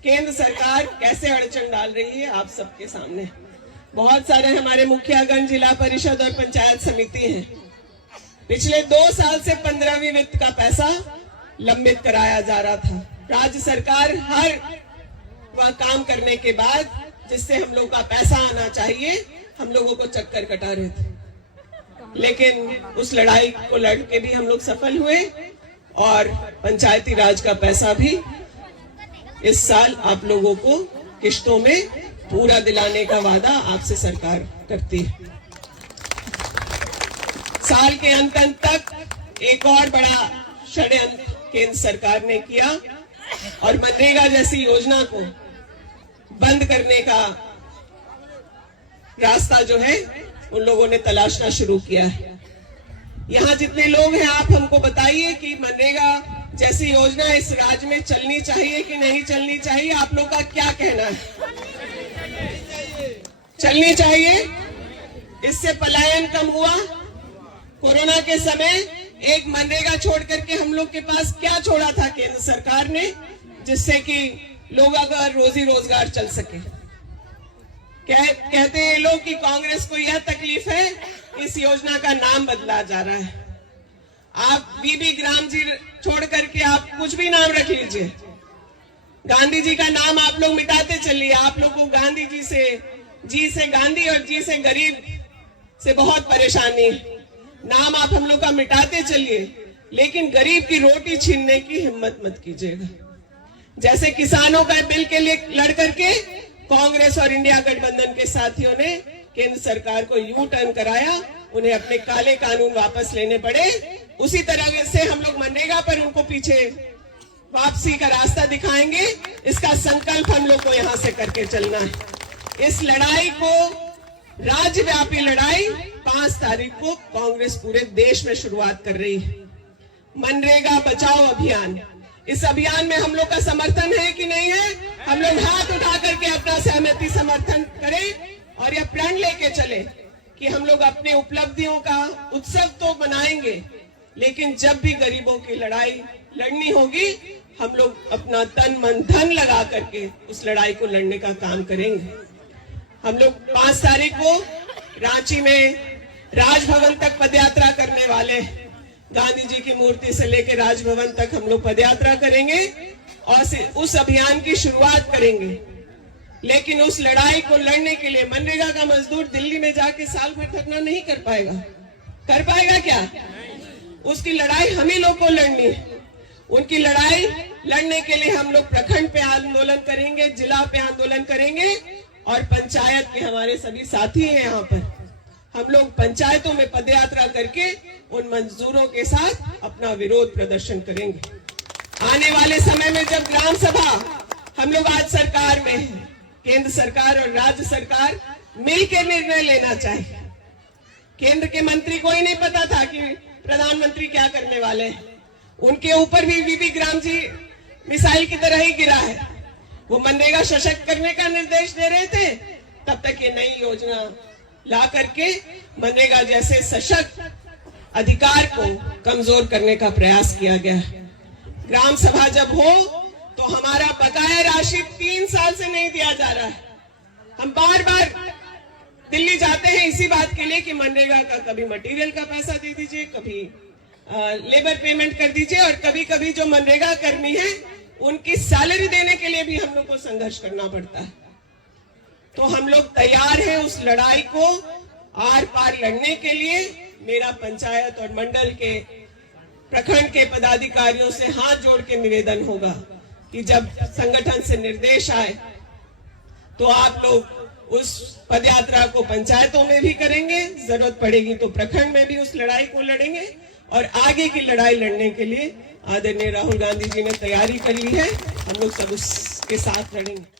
केंद्र सरकार कैसे अड़चन डाल रही है आप सबके सामने। बहुत सारे हमारे मुखियागण, जिला परिषद और पंचायत समिति हैं। पिछले 2 साल से 15वीं वित्त का पैसा लंबित कराया जा रहा था। राज्य सरकार हर वह काम करने के बाद जिससे हम लोग का पैसा आना चाहिए, हम लोगों को चक्कर कटा रहे थे। लेकिन उस लड़ाई को लड़ के भी हम लोग सफल हुए और पंचायती राज का पैसा भी इस साल आप लोगों को किश्तों में पूरा दिलाने का वादा आपसे सरकार करती है। साल के अंत तक एक और बड़ा षड्यंत्र केंद्र सरकार ने किया और मनरेगा जैसी योजना को बंद करने का रास्ता जो है उन लोगों ने तलाशना शुरू किया है। यहाँ जितने लोग हैं आप हमको बताइए कि मनरेगा जैसी योजना इस राज्य में चलनी चाहिए कि नहीं चलनी चाहिए? आप लोग का क्या कहना है? चलनी चाहिए। इससे पलायन कम हुआ। कोरोना के समय एक मनरेगा छोड़ करके हम लोग के पास क्या छोड़ा था केंद्र सरकार ने, जिससे कि लोगों का रोजी रोजगार चल सके। कहते हैं लोग कि कांग्रेस को यह तकलीफ है, इस योजना का नाम बदला जा रहा है। आप बीबी ग्राम जी छोड़ करके आप कुछ भी नाम रख लीजिए, गांधी जी का नाम आप लोग मिटाते चलिए। आप लोग को गांधी जी से गांधी और जी से गरीब से बहुत परेशानी। नाम आप हम लोग का मिटाते चलिए, लेकिन गरीब की रोटी छीनने की हिम्मत मत कीजिएगा। जैसे किसानों का बिल के लिए लड़ करके कांग्रेस और इंडिया गठबंधन के साथियों ने केंद्र सरकार को यू टर्न कराया, उन्हें अपने काले कानून वापस लेने पड़े। उसी तरह से हम लोग मनरेगा पर उनको पीछे वापसी का रास्ता दिखाएंगे। इसका संकल्प हम लोग को यहां से करके चलना है। इस लड़ाई को, राज्यव्यापी लड़ाई 5 तारीख को कांग्रेस पूरे देश में शुरुआत कर रही है। मनरेगा बचाओ अभियान, इस अभियान में हम लोग का समर्थन है कि नहीं है? हम लोग हाथ उठा करके अपना सहमति समर्थन करें और यह प्रण लेके चले कि हम लोग अपनी उपलब्धियों का उत्सव तो मनाएंगे, लेकिन जब भी गरीबों की लड़ाई लड़नी होगी, हम लोग अपना तन मन धन लगा करके उस लड़ाई को लड़ने का काम करेंगे। हम लोग 5 तारीख को रांची में राजभवन तक पदयात्रा करने वाले। गांधी जी की मूर्ति से लेकर राजभवन तक हम लोग पदयात्रा करेंगे और उस अभियान की शुरुआत करेंगे। लेकिन उस लड़ाई को लड़ने के लिए मनरेगा का मजदूर दिल्ली में जाके साल भर धरना नहीं कर पाएगा। कर पाएगा क्या? उसकी लड़ाई हम ही लोग को लड़नी है। उनकी लड़ाई लड़ने के लिए हम लोग प्रखंड पे आंदोलन करेंगे, जिला पे आंदोलन करेंगे और पंचायत के हमारे सभी साथी हैं यहाँ पर। हम लोग पंचायतों में पदयात्रा करके उन मजदूरों के साथ अपना विरोध प्रदर्शन करेंगे। आने वाले समय में जब ग्राम सभा, हम लोग आज सरकार में हैं, केंद्र सरकार और राज्य सरकार मिलकर निर्णय लेना चाहिए। केंद्र के मंत्री को ही नहीं पता था कि प्रधानमंत्री क्या करने वाले हैं। उनके ऊपर भी बीबी ग्राम जी मिसाइल की तरह ही गिरा है। वो मनरेगा सशक्त करने का निर्देश दे रहे थे, तब तक ये नई योजना ला करके मनरेगा जैसे सशक्त अधिकार को कमजोर करने का प्रयास किया गया है। ग्राम सभा जब हो तो हमारा बकाया राशि 3 साल से नहीं दिया जा रहा है। हम बार बार दिल्ली जाते हैं इसी बात के लिए कि मनरेगा का कभी मटेरियल का पैसा दे दीजिए, कभी लेबर पेमेंट कर दीजिए, और कभी कभी जो मनरेगा कर्मी है उनकी सैलरी देने के लिए भी हम लोग को संघर्ष करना पड़ता है। तो हम लोग तैयार हैं उस लड़ाई को आर पार लड़ने के लिए। मेरा पंचायत और मंडल के, प्रखंड के पदाधिकारियों से हाथ जोड़ के निवेदन होगा कि जब संगठन से निर्देश आए तो आप लोग उस पदयात्रा को पंचायतों में भी करेंगे, जरूरत पड़ेगी तो प्रखंड में भी उस लड़ाई को लड़ेंगे। और आगे की लड़ाई लड़ने के लिए आदरणीय राहुल गांधी जी ने तैयारी कर ली है, हम लोग सब उसके साथ लड़ेंगे।